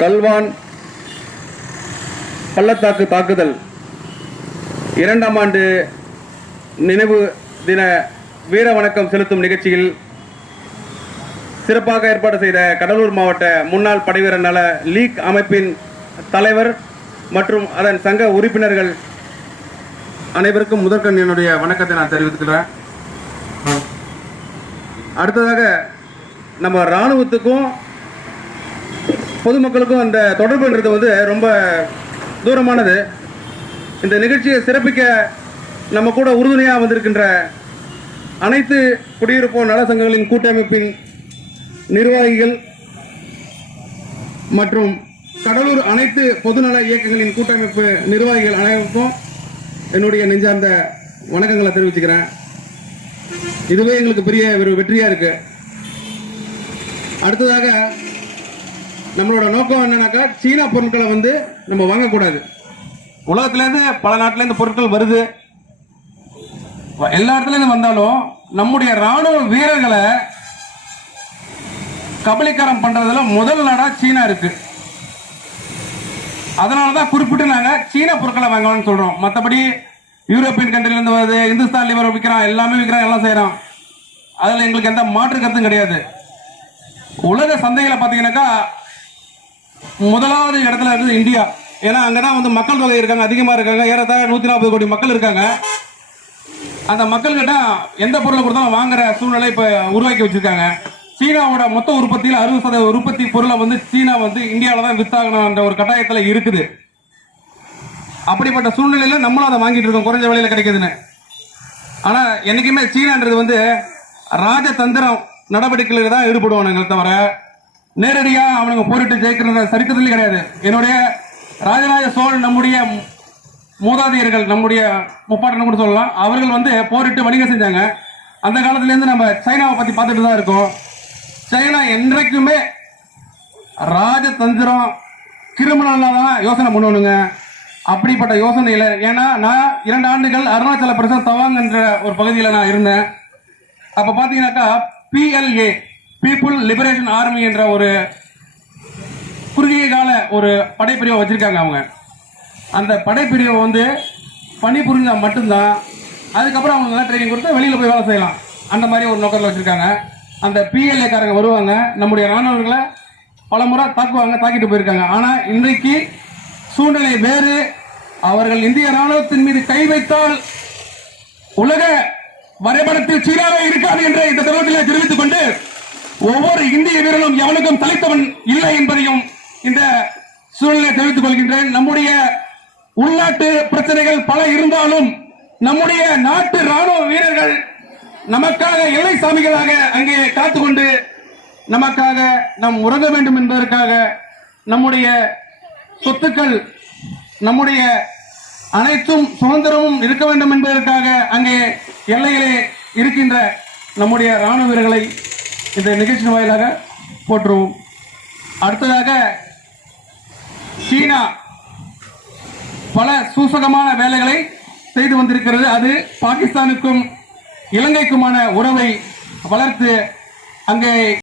கல்வான் பள்ளத்தாக்கு தாக்குதல் 2ஆம் ஆண்டு நினைவு தின வீர வணக்கம் செலுத்தும் நிகழ்ச்சியில் சிறப்பாக ஏற்பாடு செய்த கடலூர் மாவட்ட முன்னாள் படைவீரர் நல லீக் அமைப்பின் தலைவர் மற்றும் அதன் சங்க உறுப்பினர்கள் அனைவருக்கும் முதற்கண் என்னுடைய வணக்கத்தை நான் தெரிவித்துக்கிறேன். அடுத்ததாக நம்ம இராணுவத்துக்கும் பொதுமக்களுக்கும் அந்த தொடர்புன்றது ரொம்ப தூரமானது. இந்த நிகழ்ச்சியை சிறப்பிக்க நம்ம கூட உறுதுணையாக வந்திருக்கின்ற அனைத்து குடியிருப்போர் நல சங்கங்களின் கூட்டமைப்பின் நிர்வாகிகள் மற்றும் கடலூர் அனைத்து பொதுநல இயக்கங்களின் கூட்டமைப்பு நிர்வாகிகள் அனைவருக்கும் என்னுடைய நெஞ்சார்ந்த வணக்கங்களை தெரிவிச்சுக்கிறேன். இதுவே எங்களுக்கு பெரிய ஒரு வெற்றியா இருக்கு. அடுத்ததாக நம்மளோட நோக்கம் என்னன்னாக்கா, சீனா பொருட்களை நம்ம வாங்கக்கூடாது. உலகத்திலேருந்து பல நாட்டிலேருந்து பொருட்கள் வருது. எல்லா இடத்துலேருந்து வந்தாலும் நம்முடைய ராணுவ வீரர்களை கபலீகரம் பண்றதுல முதல் நாடா சீனா இருக்கு. அதனாலதான் குறிப்பிட்டு நாங்க சீனா பொருட்களை வாங்கலாம்னு சொல்றோம். மற்றபடி யூரோப்பியன் கண்ட்ரில இருந்து வருது, இந்துஸ்தான் லிவர் விற்கிறான், எல்லாமே விற்கிறான், எல்லாம் செய்யறான். அதுல எங்களுக்கு எந்த மாற்று கருத்தும் கிடையாது. உலக சந்தைகளை பார்த்தீங்கன்னாக்கா முதலாவது இடத்துல இருக்குது இந்தியா. ஏன்னா அங்கதான் மக்கள் தொகை இருக்காங்க, அதிகமா இருக்காங்க. ஏறத்தாழ 140 கோடி மக்கள் இருக்காங்க. அந்த மக்கள் கிட்ட எந்த பொருளை கொடுத்தாலும் வாங்குற சூழ்நிலை இப்ப உருவாக்கி வச்சிருக்காங்க. சீனாவோட மொத்த உற்பத்தியில் 60% உற்பத்தி பொருளை சீனா இந்தியாவில தான் வித்தாகணும்ன்ற ஒரு கட்டாயத்தில் இருக்குது. அப்படிப்பட்ட சூழ்நிலையில நம்மளும் அதை வாங்கிட்டு இருக்கோம், குறைஞ்ச விலையில கிடைக்குதுன்னு. ஆனா என்னைக்குமே சீனான்றது ராஜதந்திரம் நடவடிக்கைகள் தான் ஈடுபடுவானுங்க தவிர நேரடியா அவனுங்க போரிட்டு ஜெயிக்கிற சரித்திரத்திலே கிடையாது. என்னுடைய ராஜராஜ சோழன் நம்முடைய மூதாதையர்கள், நம்முடைய முப்பாட்டன் கூட சொல்லலாம், அவர்கள் போரிட்டு வணிகம் செஞ்சாங்க. அந்த காலத்துல இருந்து நம்ம சைனாவை பத்தி பார்த்துட்டு தான் இருக்கோம். சைனா என்றைக்குமே ராஜதந்திரம் கிரிமினலா தான் யோசனை பண்ணுவானுங்க. அப்படிப்பட்ட யோசனையில், ஏன்னா நான் 2 ஆண்டுகள் அருணாச்சல பிரதேசம் தவாங் என்ற ஒரு பகுதியில் நான் இருந்தேன். அப்ப பாத்தீங்கன்னாக்கா PLA பீப்புள் லிபரேஷன் ஆர்மி என்ற ஒரு குறுகிய கால ஒரு படைப்பிரிவை வச்சிருக்காங்க. அவங்க அந்த படைப்பிரிவை பணிபுரிஞ்சா மட்டும்தான் அதுக்கப்புறம் அவங்க நல்லா ட்ரைனிங் கொடுத்து வெளியில போய் வேலை செய்யலாம். அந்த மாதிரி ஒரு நோக்கத்தில் வச்சிருக்காங்க. அந்த PLA காரங்க வருவாங்க, நம்முடைய ராணுவர்களை பல முறை தாக்கிட்டு போயிருக்காங்க. ஆனா இன்றைக்கு சூழ்நிலை வேறு. அவர்கள் இந்திய ராணுவத்தின் மீது கை வைத்தால் உலக வரைபடத்தில் சீனாவே இருக்காது என்ற இந்த தருணத்தில் தெரிவித்துக் கொண்டு, ஒவ்வொரு இந்திய வீரனும் எவனுக்கும் தலைத்தவன் இல்லை என்பதையும் இந்த சூழ்நிலை தெரிவித்துக் கொள்கின்றேன். நம்முடைய உள்நாட்டு பிரச்சனைகள் பல இருந்தாலும் நம்முடைய நாட்டு ராணுவ வீரர்கள் நமக்காக எல்லை சாமிகளாக அங்கே காத்துக்கொண்டு நமக்காக நாம் உறங்க வேண்டும் என்பதற்காக, நம்முடைய சொத்துக்கள், நம்முடைய அனைத்தும் சுதந்திரமும் இருக்க வேண்டும் என்பதற்காக அங்கே எல்லையிலே இருக்கின்ற நம்முடைய ராணுவ வீரர்களை இந்த நிகழ்ச்சி வாயிலாக போற்றுவோம். அடுத்ததாக, சீனா பல சூசகமான வேலைகளை செய்து வந்திருக்கிறது. அது பாகிஸ்தானுக்கும் இலங்கைக்குமான உறவை வளர்த்து அங்கே